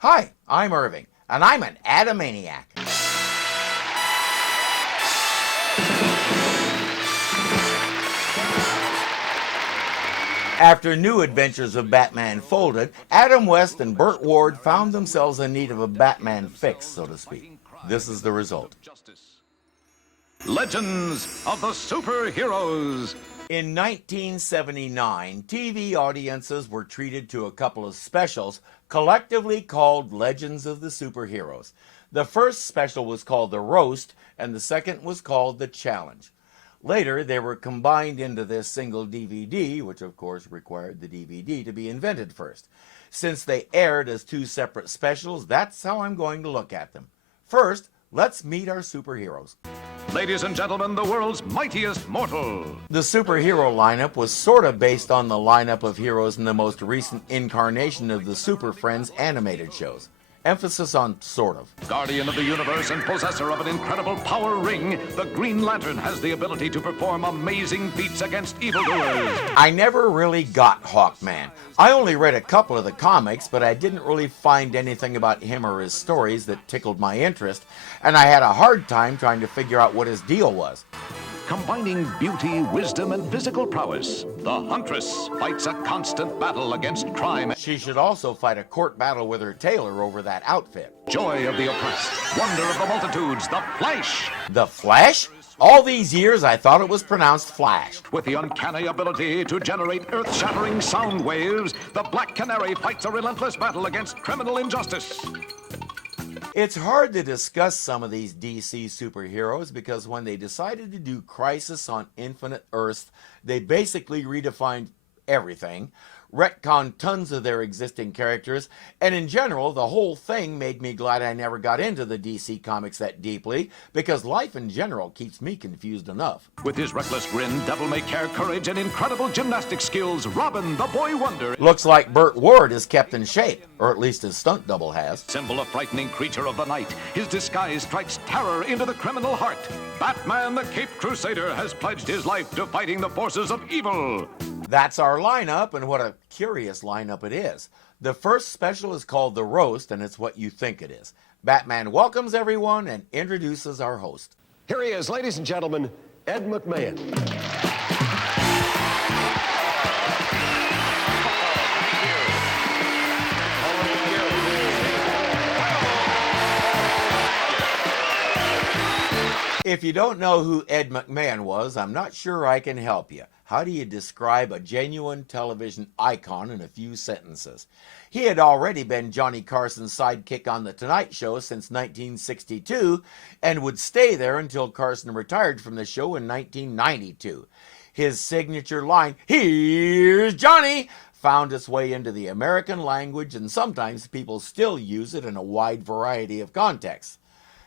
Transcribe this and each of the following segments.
Hi, I'm Irving, and I'm an Adamaniac. After New Adventures of Batman folded, Adam West and Burt Ward found themselves in need of a Batman fix, so to speak. This is the result. Legends of the Superheroes. In 1979, TV audiences were treated to a couple of specials collectively called Legends of the Superheroes. The first special was called The Roast, and the second was called The Challenge. Later, they were combined into this single DVD, which of course required the DVD to be invented first. Since they aired as two separate specials, that's how I'm going to look at them. First, let's meet our superheroes. Ladies and gentlemen, the world's mightiest mortal. The superhero lineup was sort of based on the lineup of heroes in the most recent incarnation of the Super Friends animated shows. Emphasis on sort of. Guardian of the universe and possessor of an incredible power ring, the Green Lantern has the ability to perform amazing feats against evildoers. I never really got Hawkman. I only read a couple of the comics, but I didn't really find anything about him or his stories that tickled my interest, and I had a hard time trying to figure out what his deal was. Combining beauty, wisdom, and physical prowess, the Huntress fights a constant battle against crime. She should also fight a court battle with her tailor over that outfit. Joy of the oppressed, wonder of the multitudes, the Flash. The Flash? All these years I thought it was pronounced Flash. With the uncanny ability to generate earth-shattering sound waves, the Black Canary fights a relentless battle against criminal injustice. It's hard to discuss some of these DC superheroes because when they decided to do Crisis on Infinite Earths, they basically redefined everything, retconned tons of their existing characters, and in general, the whole thing made me glad I never got into the DC comics that deeply, because life in general keeps me confused enough. With his reckless grin, devil-may-care courage, and incredible gymnastic skills, Robin, the Boy Wonder. Looks like Burt Ward is kept in shape, or at least his stunt double has. Symbol of frightening creature of the night, his disguise strikes terror into the criminal heart. Batman, the Caped Crusader, has pledged his life to fighting the forces of evil. That's our lineup, and what a curious lineup it is. The first special is called The Roast, and it's what you think it is. Batman welcomes everyone and introduces our host. Here he is, ladies and gentlemen, Ed McMahon. If you don't know who Ed McMahon was, I'm not sure I can help you. How do you describe a genuine television icon in a few sentences? He had already been Johnny Carson's sidekick on The Tonight Show since 1962 and would stay there until Carson retired from the show in 1992. His signature line, "Here's Johnny," found its way into the American language, and sometimes people still use it in a wide variety of contexts.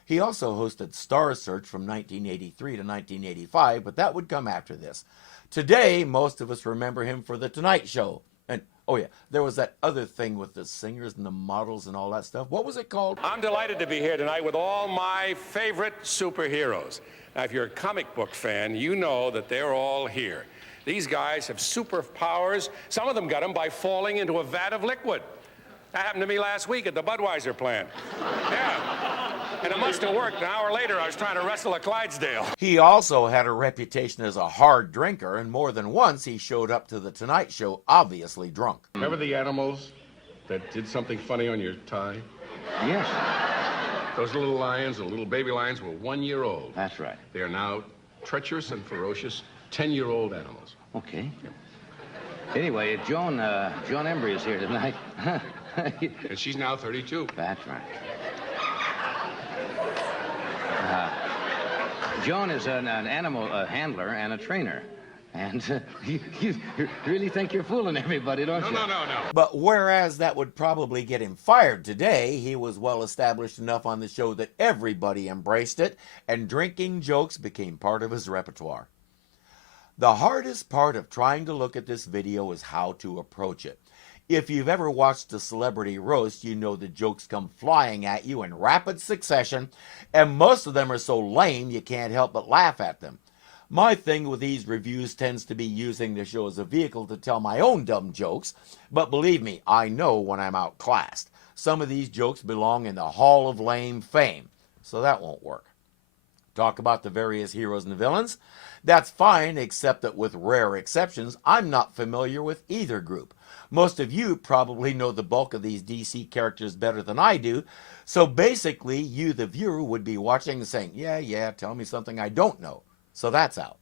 He also hosted Star Search from 1983 to 1985, but that would come after this. Today, most of us remember him for The Tonight Show. And, oh yeah, there was that other thing with the singers and the models and all that stuff. What was it called? I'm delighted to be here tonight with all my favorite superheroes. Now, if you're a comic book fan, you know that they're all here. These guys have superpowers. Some of them got them by falling into a vat of liquid. That happened to me last week at the Budweiser plant. Yeah. And it must have worked. An hour later, I was trying to wrestle a Clydesdale. He also had a reputation as a hard drinker, and more than once he showed up to The Tonight Show obviously drunk. Remember the animals that did something funny on your tie? Yes, Those little lions, the little baby lions, were 1 year old. that's right. They are now treacherous and ferocious 10-year-old animals. Okay. Anyway, Joan Embry is here tonight. And she's now 32. That's right. Joan is an animal handler and a trainer. And you really think you're fooling everybody, don't you? No. But whereas that would probably get him fired today, he was well established enough on the show that everybody embraced it, and drinking jokes became part of his repertoire. The hardest part of trying to look at this video is how to approach it. If you've ever watched a celebrity roast, you know the jokes come flying at you in rapid succession, and most of them are so lame you can't help but laugh at them. My thing with these reviews tends to be using the show as a vehicle to tell my own dumb jokes, but believe me, I know when I'm outclassed. some of these jokes belong in the Hall of Lame fame, so that won't work. Talk about the various heroes and villains. That's fine, except that with rare exceptions, I'm not familiar with either group. Most of you probably know the bulk of these DC characters better than I do, so basically you, the viewer, would be watching and saying, yeah, tell me something I don't know. So that's out.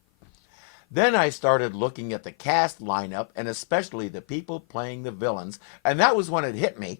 Then I started looking at the cast lineup and especially the people playing the villains, and that was when it hit me.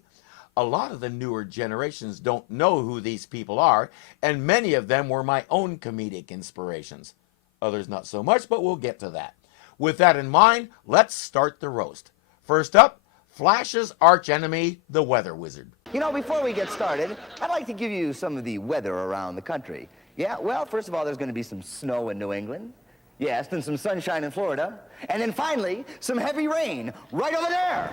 A lot of the newer generations don't know who these people are, and many of them were my own comedic inspirations. Others not so much, but we'll get to that. With that in mind, let's start the roast. First up, Flash's archenemy, the Weather Wizard. You know, before we get started, I'd like to give you some of the weather around the country. Yeah, well, first of all, there's going to be some snow in New England. Yes, then some sunshine in Florida. And then finally, some heavy rain right over there.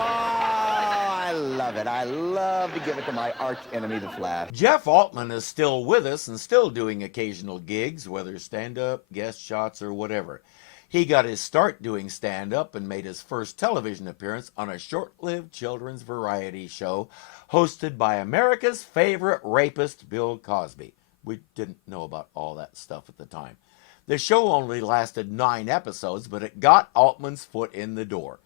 I love it. I love to give it to my arch enemy, the Flash. Jeff Altman is still with us and still doing occasional gigs, whether stand-up, guest shots, or whatever. He got his start doing stand-up and made his first television appearance on a short-lived children's variety show hosted by America's favorite rapist, Bill Cosby. We didn't know about all that stuff at the time. The show only lasted 9 episodes, but it got Altman's foot in the door.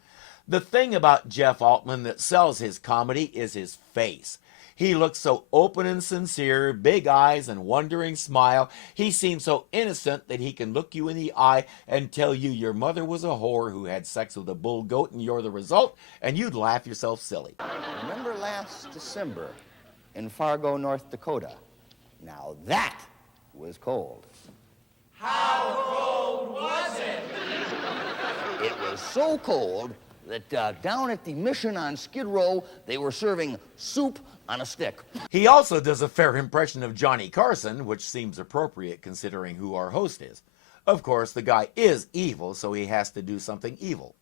The thing about Jeff Altman that sells his comedy is his face. He looks so open and sincere, big eyes and wondering smile. He seems so innocent that he can look you in the eye and tell you your mother was a whore who had sex with a bull goat and you're the result, and you'd laugh yourself silly. Remember last December in Fargo, North Dakota? Now that was cold. How cold was it? It was so cold that down at the Mission on Skid Row, they were serving soup on a stick. He also does a fair impression of Johnny Carson, which seems appropriate considering who our host is. Of course, the guy is evil, so he has to do something evil.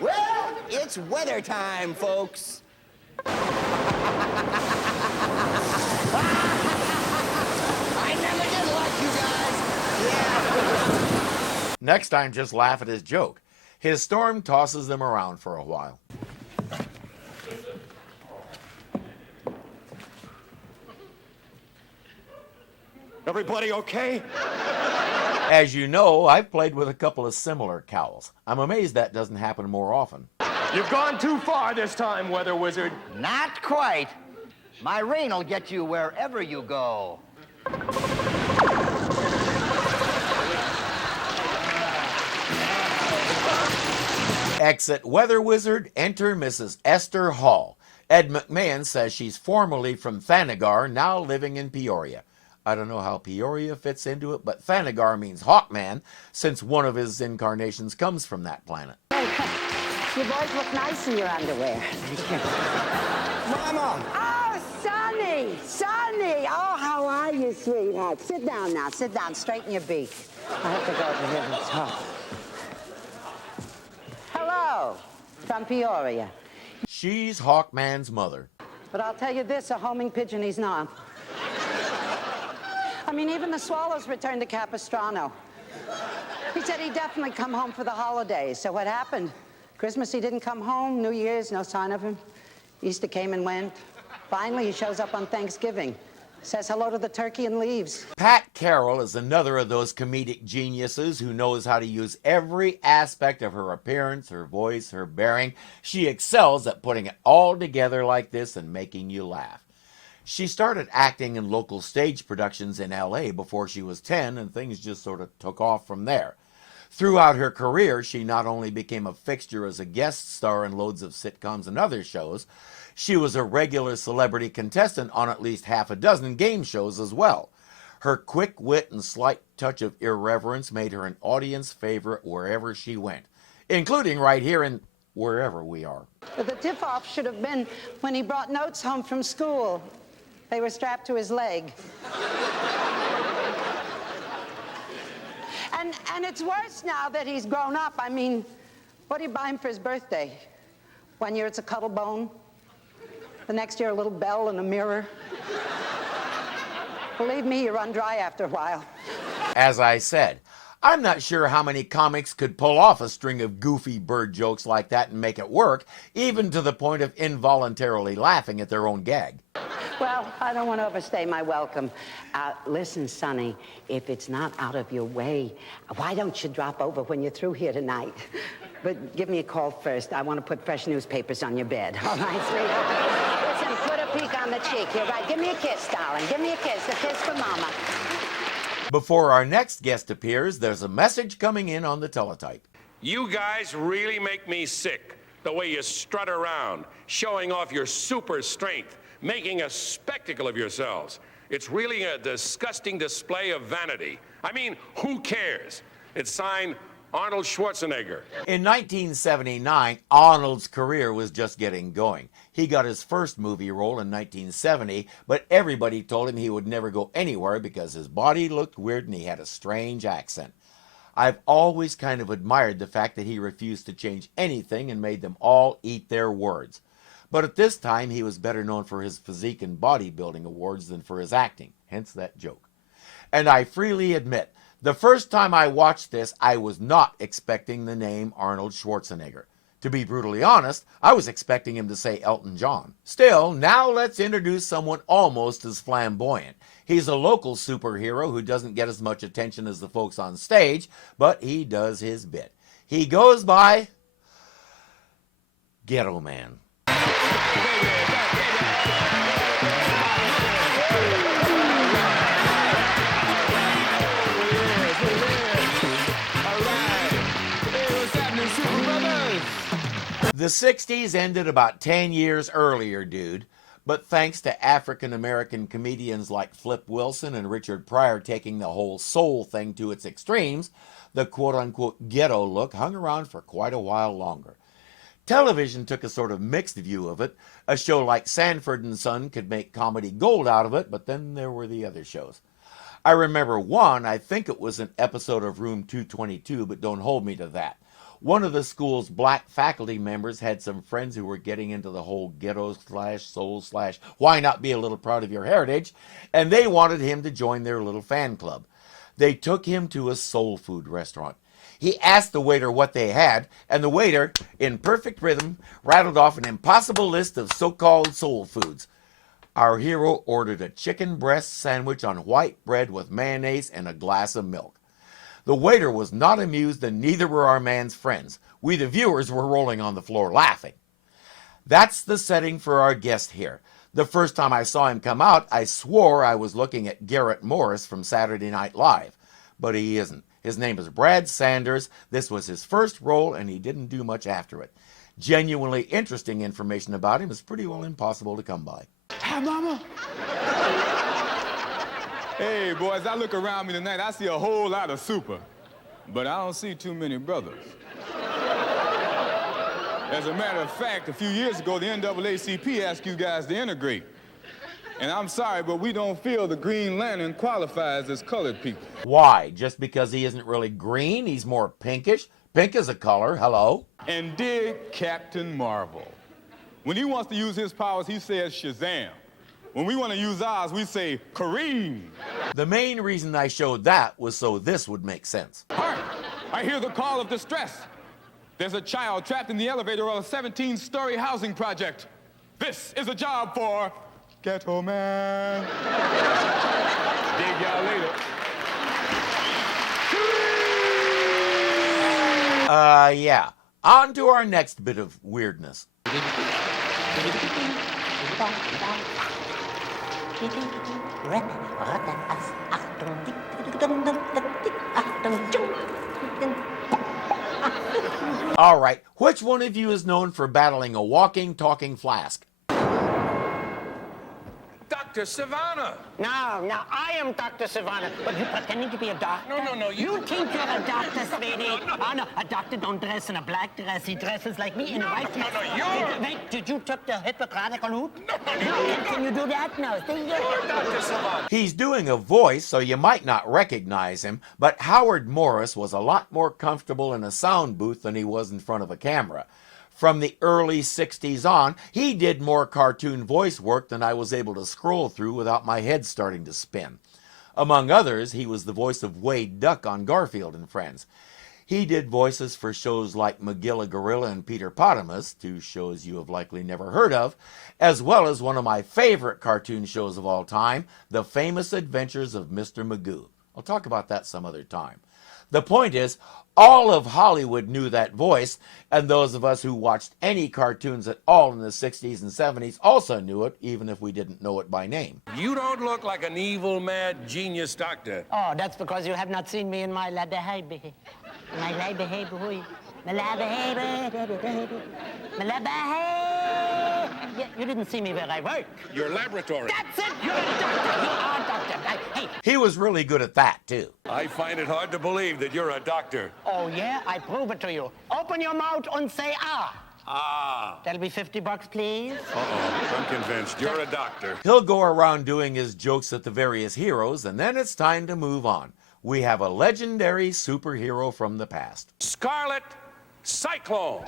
Well, it's weather time, folks. I never did like you guys. Yeah. Next time, just laugh at his joke. His storm tosses them around for a while. Everybody okay? As you know, I've played with a couple of similar cowls. I'm amazed that doesn't happen more often. You've gone too far this time, Weather Wizard. Not quite. My rain will get you wherever you go. Exit Weather Wizard, enter Mrs. Esther Hall. Ed McMahon says she's formerly from Thanagar, now living in Peoria. I don't know how Peoria fits into it, but Thanagar means Hawkman, since one of his incarnations comes from that planet. You boys look nice in your underwear. Mama! Oh, Sonny! Sonny! Oh, how are you, sweetheart? Sit down now. Sit down. Straighten your beak. I have to go over here and talk. Hello, from Peoria. She's Hawkman's mother. But I'll tell you this, a homing pigeon he's not. I mean, even the swallows returned to Capistrano. He said he'd definitely come home for the holidays. So what happened? Christmas, he didn't come home. New Year's, no sign of him. Easter came and went. Finally, he shows up on Thanksgiving. Says hello to the turkey and leaves. Pat Carroll is another of those comedic geniuses who knows how to use every aspect of her appearance, her voice, her bearing. She excels at putting it all together like this and making you laugh. She started acting in local stage productions in LA before she was 10, and things just sort of took off from there. Throughout her career, she not only became a fixture as a guest star in loads of sitcoms and other shows, she was a regular celebrity contestant on at least half a dozen game shows as well. Her quick wit and slight touch of irreverence made her an audience favorite wherever she went, including right here in wherever we are. But the tip-off should have been when he brought notes home from school. They were strapped to his leg. And it's worse now that he's grown up. I mean, what do you buy him for his birthday? 1 year it's a cuddle bone. The next year a little bell and a mirror. Believe me, you run dry after a while. As I said, I'm not sure how many comics could pull off a string of goofy bird jokes like that and make it work, even to the point of involuntarily laughing at their own gag. Well, I don't want to overstay my welcome. Listen, Sonny, if it's not out of your way, why don't you drop over when you're through here tonight? But give me a call first. I want to put fresh newspapers on your bed. All right, sweetheart? Listen, put a peek on the cheek. You're right. Give me a kiss, darling. Give me a kiss. A kiss for Mama. Before our next guest appears, there's a message coming in on the teletype. You guys really make me sick. The way you strut around, showing off your super strength, making a spectacle of yourselves. It's really a disgusting display of vanity. I mean, who cares? It's signed Arnold Schwarzenegger. In 1979, Arnold's career was just getting going. He got his first movie role in 1970, but everybody told him he would never go anywhere because his body looked weird and he had a strange accent. I've always kind of admired the fact that he refused to change anything and made them all eat their words. But at this time, he was better known for his physique and bodybuilding awards than for his acting, hence that joke. And I freely admit, the first time I watched this, I was not expecting the name Arnold Schwarzenegger. To be brutally honest, I was expecting him to say Elton John. Still, now let's introduce someone almost as flamboyant. He's a local superhero who doesn't get as much attention as the folks on stage, but he does his bit. He goes by Ghetto Man. The 60s ended about 10 years earlier, dude. But thanks to African-American comedians like Flip Wilson and Richard Pryor taking the whole soul thing to its extremes, the quote-unquote ghetto look hung around for quite a while longer. Television took a sort of mixed view of it. A show like Sanford and Son could make comedy gold out of it, but then there were the other shows. I remember one, I think it was an episode of Room 222, but don't hold me to that. One of the school's black faculty members had some friends who were getting into the whole ghetto/soul/ why not be a little proud of your heritage, and they wanted him to join their little fan club. They took him to a soul food restaurant. He asked the waiter what they had, and the waiter, in perfect rhythm, rattled off an impossible list of so-called soul foods. Our hero ordered a chicken breast sandwich on white bread with mayonnaise and a glass of milk. The waiter was not amused, and neither were our man's friends. We, the viewers, were rolling on the floor laughing. That's the setting for our guest here. The first time I saw him come out, I swore I was looking at Garrett Morris from Saturday Night Live. But he isn't. His name is Brad Sanders. This was his first role, and he didn't do much after it. Genuinely interesting information about him is pretty well impossible to come by. Hi, Mama. Hey, boys, I look around me tonight, I see a whole lot of super, but I don't see too many brothers. As a matter of fact, a few years ago, the NAACP asked you guys to integrate. And I'm sorry, but we don't feel the Green Lantern qualifies as colored people. Why? Just because he isn't really green? He's more pinkish? Pink is a color, hello? And dig Captain Marvel. When he wants to use his powers, he says Shazam. When we want to use ours, we say Kareem. The main reason I showed that was so this would make sense. Hark! I hear the call of distress. There's a child trapped in the elevator of a 17-story housing project. This is a job for Ghetto Man. Dig y'all later. Yeah. On to our next bit of weirdness. All right, which one of you is known for battling a walking, talking flask? Dr. Sivana. No, I am Dr. Sivana. But you're pretending to be a doctor? No, You think you're a doctor, sweetie? Oh, no, a doctor don't dress in a black dress. He dresses like me in a white dress. you're... Wait, did you took the Hippocratic oath? No. Can you do that? No, see you? You're Dr. Sivana. He's doing a voice, so you might not recognize him, but Howard Morris was a lot more comfortable in a sound booth than he was in front of a camera. From the early 60s on, he did more cartoon voice work than I was able to scroll through without my head starting to spin. Among others, he was the voice of Wade Duck on Garfield and Friends. He did voices for shows like Magilla Gorilla and Peter Potamus, two shows you have likely never heard of, as well as one of my favorite cartoon shows of all time, The Famous Adventures of Mr. Magoo. I'll talk about that some other time. The point is, all of Hollywood knew that voice, and those of us who watched any cartoons at all in the 60s and 70s also knew it, even if we didn't know it by name. You don't look like an evil, mad genius doctor. Oh, that's because you have not seen me in my behavior. My behavior. You didn't see me where I work. Your laboratory. That's it. You're a doctor. You are a doctor. Hey. He was really good at that, too. I find it hard to believe that you're a doctor. Oh, yeah? I prove it to you. Open your mouth and say, ah. Ah. That'll be $50, please. Uh-oh. I'm convinced. You're a doctor. He'll go around doing his jokes at the various heroes, and then it's time to move on. We have a legendary superhero from the past. Scarlet Cyclone.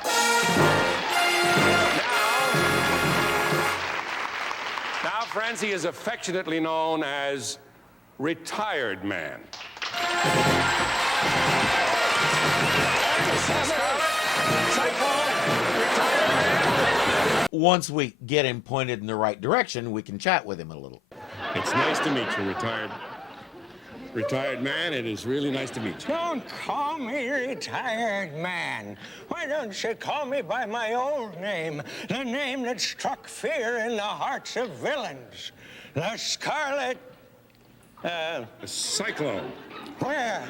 Now, friends, he is affectionately known as Retired Man. Once we get him pointed in the right direction, we can chat with him a little. It's nice to meet you, Retired Man. It is really nice to meet you. Don't call me Retired Man. Why don't you call me by my old name, the name that struck fear in the hearts of villains, the Scarlet... Cyclone. Where?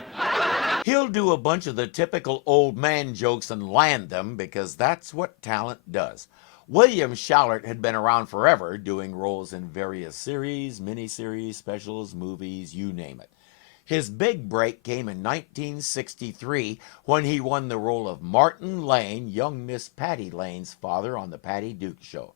He'll do a bunch of the typical old man jokes and land them because that's what talent does. William Shallert had been around forever, doing roles in various series, miniseries, specials, movies, you name it. His big break came in 1963 when he won the role of Martin Lane, young Miss Patty Lane's father on The Patty Duke Show.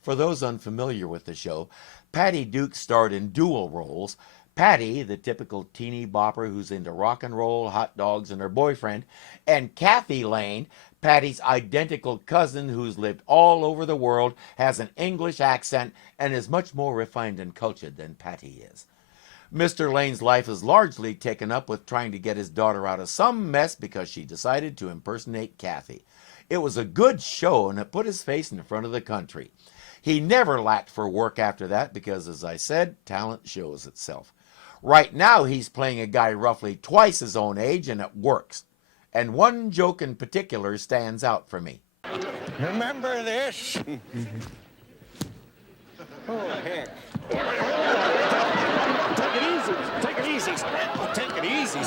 For those unfamiliar with the show, Patty Duke starred in dual roles. Patty, the typical teeny bopper who's into rock and roll, hot dogs, and her boyfriend, and Kathy Lane, Patty's identical cousin who's lived all over the world, has an English accent, and is much more refined and cultured than Patty is. Mr. Lane's life is largely taken up with trying to get his daughter out of some mess because she decided to impersonate Kathy. It was a good show, and it put his face in front of the country. He never lacked for work after that because, as I said, talent shows itself. Right now, he's playing a guy roughly twice his own age, and it works. And one joke in particular stands out for me. Remember this? Oh, heck. Take it easy. Take it easy. Take it easy.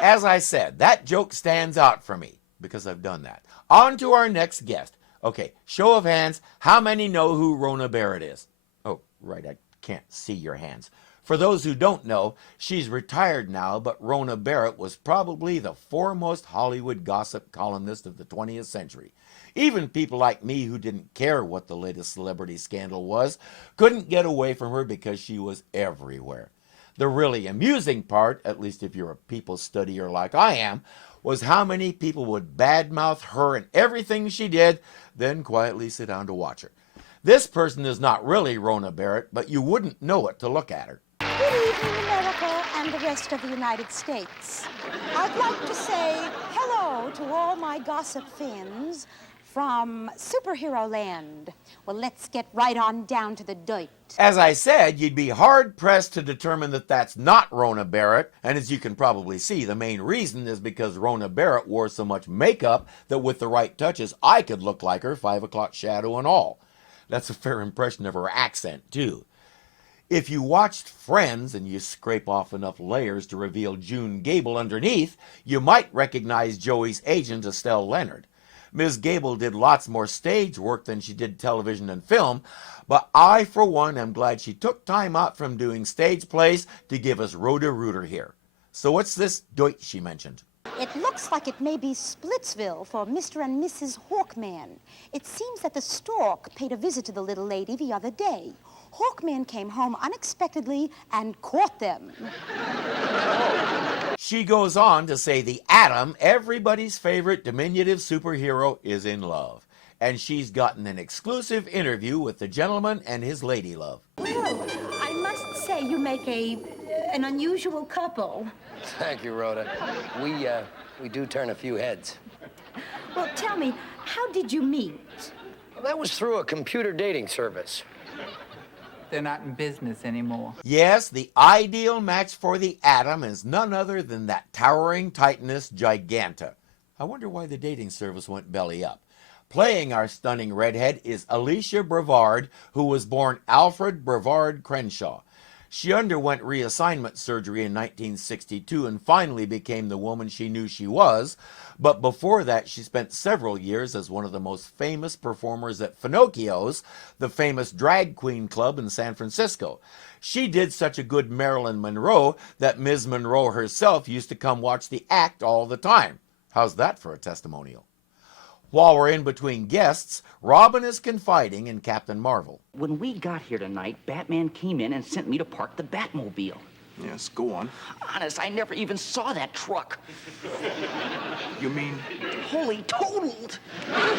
As I said, that joke stands out for me because I've done that. On to our next guest. Okay, show of hands, how many know who Rhoda Barrett is? Oh, right, I can't see your hands. For those who don't know, she's retired now, but Rhoda Barrett was probably the foremost Hollywood gossip columnist of the 20th century. Even people like me who didn't care what the latest celebrity scandal was couldn't get away from her because she was everywhere. The really amusing part, at least if you're a people studier like I am, was how many people would badmouth her and everything she did, then quietly sit down to watch her. This person is not really Rhoda Barrett, but you wouldn't know it to look at her. Good evening, America and the rest of the United States. I'd like to say hello to all my gossip fans from Superhero Land. Well, let's get right on down to the dirt. As I said, you'd be hard-pressed to determine that that's not Rhoda Barrett, and as you can probably see, the main reason is because Rhoda Barrett wore so much makeup that with the right touches, I could look like her, 5 o'clock shadow and all. That's a fair impression of her accent, too. If you watched Friends and you scrape off enough layers to reveal June Gable underneath, you might recognize Joey's agent, Estelle Leonard. Ms. Gable did lots more stage work than she did television and film, but I, for one, am glad she took time out from doing stage plays to give us Rhoda Rooter here. So what's this Deutsch she mentioned? It looks like it may be Splitsville for Mr. and Mrs. Hawkman. It seems that the stork paid a visit to the little lady the other day. Hawkman came home unexpectedly and caught them. She goes on to say the Atom, everybody's favorite diminutive superhero, is in love. And she's gotten an exclusive interview with the gentleman and his lady love. Well, I must say you make a an unusual couple. Thank you, Rhoda. We do turn a few heads. Well, tell me, how did you meet? Well, that was through a computer dating service. They're not in business anymore. Yes, the ideal match for the Atom is none other than that towering Titaness Giganta. I wonder why the dating service went belly up. Playing our stunning redhead is Alicia Brevard, who was born Alfred Brevard Crenshaw. She underwent reassignment surgery in 1962 and finally became the woman she knew she was, but before that she spent several years as one of the most famous performers at Finocchio's, the famous drag queen club in San Francisco. She did such a good Marilyn Monroe that Ms. Monroe herself used to come watch the act all the time. How's that for a testimonial? While we're in between guests, Robin is confiding in Captain Marvel. When we got here tonight, Batman came in and sent me to park the Batmobile. Yes, go on. Honest, I never even saw that truck. You mean? Holy totaled!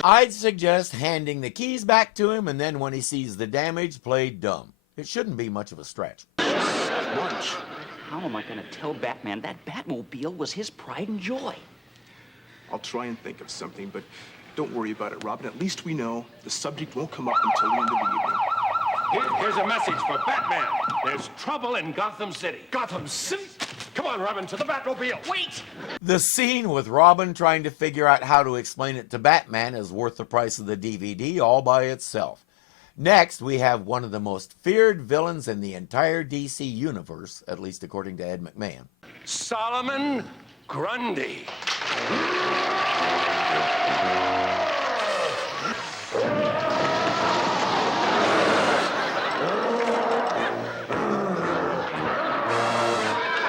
I'd suggest handing the keys back to him and then when he sees the damage, play dumb. It shouldn't be much of a stretch. Lunch. How am I going to tell Batman that Batmobile was his pride and joy? I'll try and think of something, but don't worry about it, Robin. At least we know the subject won't come up until the end of the evening. Here's a message for Batman. There's trouble in Gotham City. Gotham City? Come on, Robin, to the Batmobile. Wait! The scene with Robin trying to figure out how to explain it to Batman is worth the price of the DVD all by itself. Next, we have one of the most feared villains in the entire DC universe, at least according to Ed McMahon. Solomon Grundy.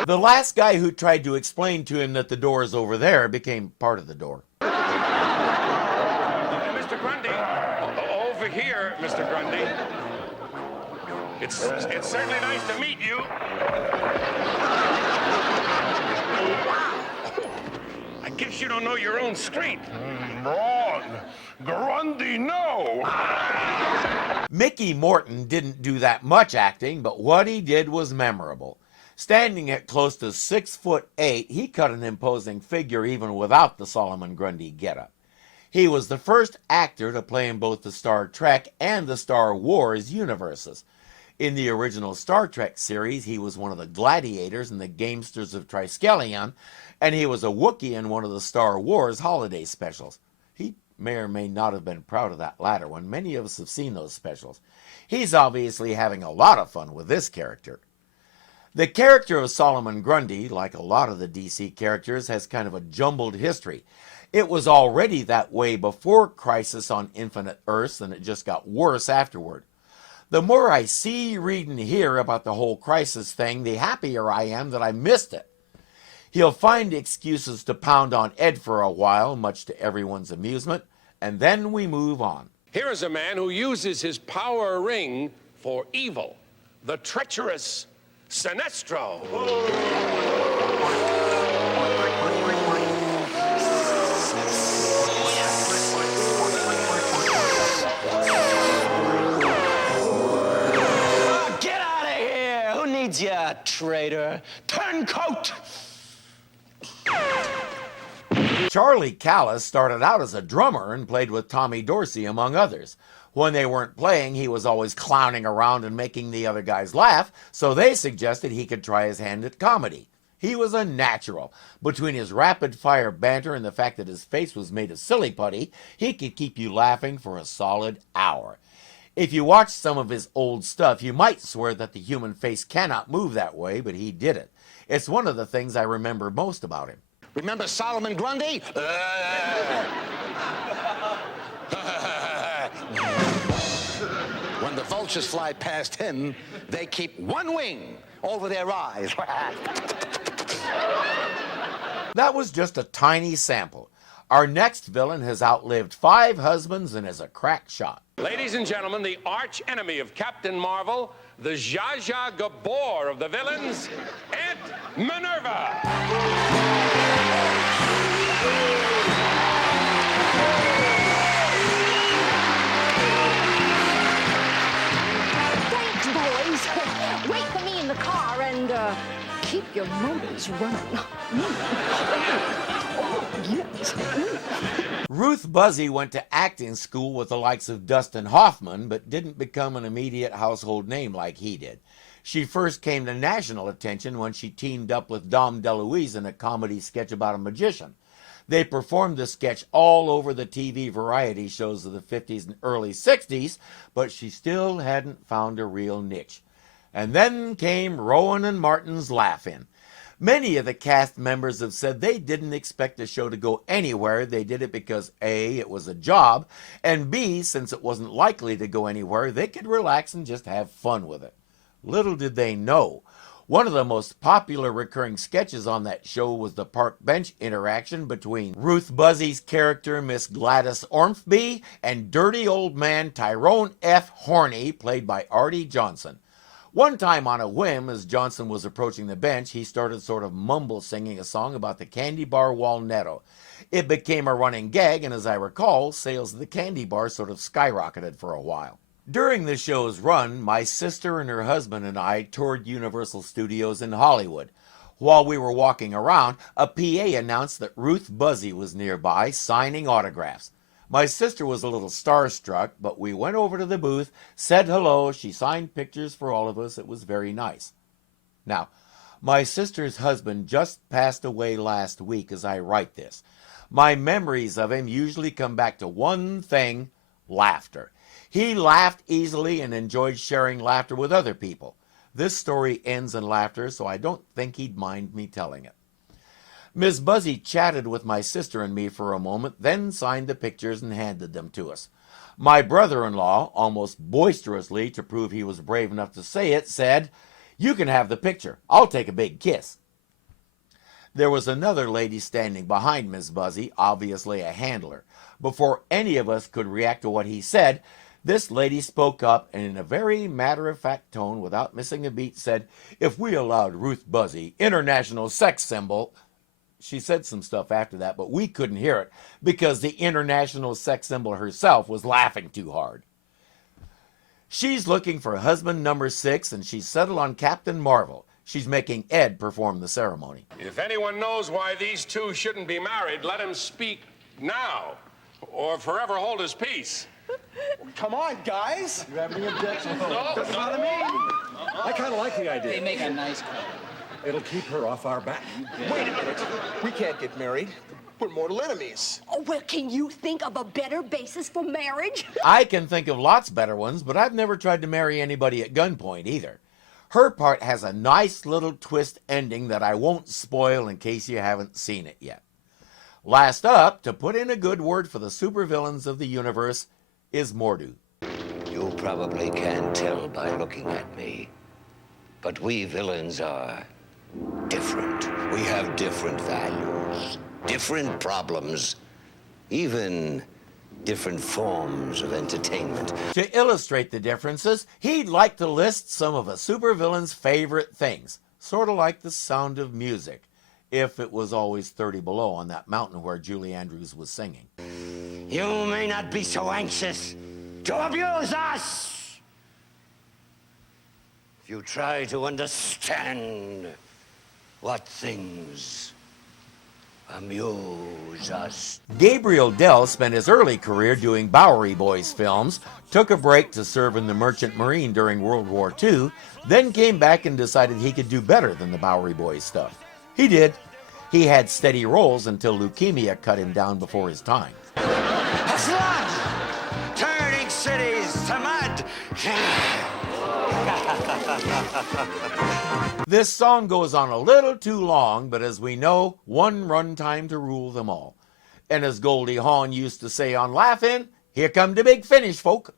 The last guy who tried to explain to him that the door is over there became part of the door. Mr. Grundy. Over here, Mr. Grundy. It's certainly nice to meet you. I guess you don't know your own street. Wrong. Grundy, no. Mickey Morton didn't do that much acting, but what he did was memorable. Standing at close to 6'8", he cut an imposing figure even without the Solomon Grundy getup. He was the first actor to play in both the Star Trek and the Star Wars universes. In the original Star Trek series, he was one of the gladiators and the gamesters of Triskelion, and he was a Wookiee in one of the Star Wars holiday specials. He may or may not have been proud of that latter one. Many of us have seen those specials. He's obviously having a lot of fun with this character. The character of Solomon Grundy, like a lot of the DC characters, has kind of a jumbled history. It was already that way before Crisis on Infinite Earths, and it just got worse afterward. The more I see, read, and hear about the whole Crisis thing, the happier I am that I missed it. He'll find excuses to pound on Ed for a while, much to everyone's amusement, and then we move on. Here is a man who uses his power ring for evil. The treacherous Sinestro. Get out of here! Who needs you, traitor? Turncoat! Charlie Callis started out as a drummer and played with Tommy Dorsey, among others. When they weren't playing, he was always clowning around and making the other guys laugh, so they suggested he could try his hand at comedy. He was a natural. Between his rapid-fire banter and the fact that his face was made of silly putty, he could keep you laughing for a solid hour. If you watch some of his old stuff, you might swear that the human face cannot move that way, but he did it. It's one of the things I remember most about him. Remember Solomon Grundy? When the vultures fly past him, they keep one wing over their eyes. That was just a tiny sample. Our next villain has outlived 5 husbands and is a crack shot. Ladies and gentlemen, the arch enemy of Captain Marvel, the Zsa Zsa Gabor of the villains, Aunt Minerva. Thanks, boys. Wait for me in the car and, your motor's running. Yes. Ruth Buzzy went to acting school with the likes of Dustin Hoffman, but didn't become an immediate household name like he did. She first came to national attention when she teamed up with Dom DeLuise in a comedy sketch about a magician. They performed the sketch all over the TV variety shows of the 50s and early 60s, but she still hadn't found a real niche. And then came Rowan and Martin's Laugh-In. Many of the cast members have said they didn't expect the show to go anywhere. They did it because A, it was a job, and B, since it wasn't likely to go anywhere, they could relax and just have fun with it. Little did they know, one of the most popular recurring sketches on that show was the park bench interaction between Ruth Buzzy's character, Miss Gladys Ormsby, and dirty old man Tyrone F. Horney, played by Artie Johnson. One time on a whim, as Johnson was approaching the bench, he started sort of mumble singing a song about the candy bar Walnetto. It became a running gag, and as I recall, sales of the candy bar sort of skyrocketed for a while. During the show's run, my sister and her husband and I toured Universal Studios in Hollywood. While we were walking around, a PA announced that Ruth Buzzy was nearby signing autographs. My sister was a little starstruck, but we went over to the booth, said hello, she signed pictures for all of us. It was very nice. Now, my sister's husband just passed away last week as I write this. My memories of him usually come back to one thing: laughter. He laughed easily and enjoyed sharing laughter with other people. This story ends in laughter, so I don't think he'd mind me telling it. Miss Buzzy chatted with my sister and me for a moment, then signed the pictures and handed them to us. My brother-in-law, almost boisterously to prove he was brave enough to say it, said, "You can have the picture. I'll take a big kiss." There was another lady standing behind Miss Buzzy, obviously a handler. Before any of us could react to what he said, this lady spoke up and in a very matter-of-fact tone, without missing a beat, said, "If we allowed Ruth Buzzy, international sex symbol..." She said some stuff after that, but we couldn't hear it because the international sex symbol herself was laughing too hard. She's looking for husband number 6, and she's settled on Captain Marvel. She's making Ed perform the ceremony. If anyone knows why these two shouldn't be married, let him speak now, or forever hold his peace. Come on, guys. You have any objections? No, Doesn't bother me. I kind of like the idea. They make a nice couple. It'll keep her off our back. Wait a minute. We can't get married. We're mortal enemies. Oh, well, can you think of a better basis for marriage? I can think of lots better ones, but I've never tried to marry anybody at gunpoint either. Her part has a nice little twist ending that I won't spoil in case you haven't seen it yet. Last up, to put in a good word for the supervillains of the universe, is Mordu. You probably can't tell by looking at me, but we villains are different. We have different values, different problems, even different forms of entertainment. To illustrate the differences, he'd like to list some of a supervillain's favorite things, sort of like the sound of music, if it was always 30 below on that mountain where Julie Andrews was singing. You may not be so anxious to abuse us if you try to understand what things amuse us. Gabriel Dell spent his early career doing Bowery Boys films, took a break to serve in the Merchant Marine during World War II, then came back and decided he could do better than the Bowery Boys stuff. He did. He had steady roles until leukemia cut him down before his time. A flood, turning cities to mud. This song goes on a little too long, but as we know, one run time to rule them all. And as Goldie Hawn used to say on Laugh-In, here come the big finish, folk.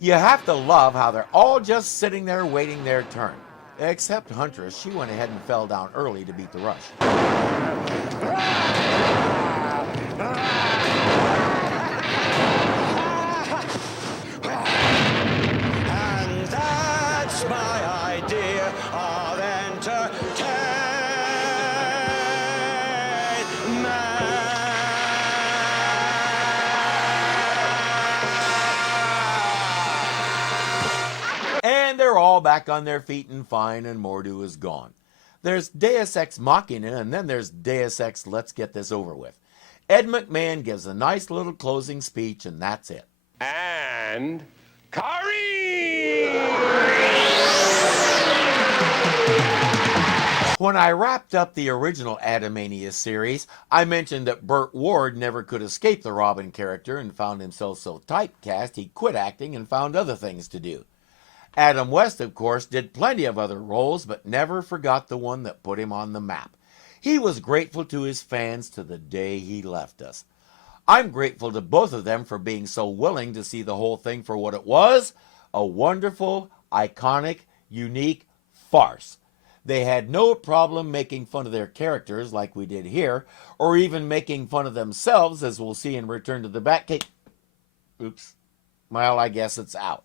You have to love how they're all just sitting there waiting their turn. Except Huntress, she went ahead and fell down early to beat the rush. And that's my idea of back on their feet and fine, and Mordu is gone. There's Deus Ex Machina, and then there's Deus Ex Let's Get This Over With. Ed McMahon gives a nice little closing speech, and that's it. And Kari! When I wrapped up the original Adamania series, I mentioned that Burt Ward never could escape the Robin character and found himself so typecast he quit acting and found other things to do. Adam West, of course, did plenty of other roles, but never forgot the one that put him on the map. He was grateful to his fans to the day he left us. I'm grateful to both of them for being so willing to see the whole thing for what it was, a wonderful, iconic, unique farce. They had no problem making fun of their characters like we did here, or even making fun of themselves, as we'll see in Return to the Batcave. Oops. Well, I guess it's out.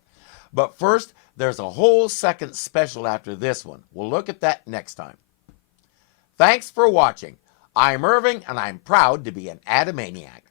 But first, there's a whole second special after this one. We'll look at that next time. Thanks for watching. I'm Irving, and I'm proud to be an Adamaniac.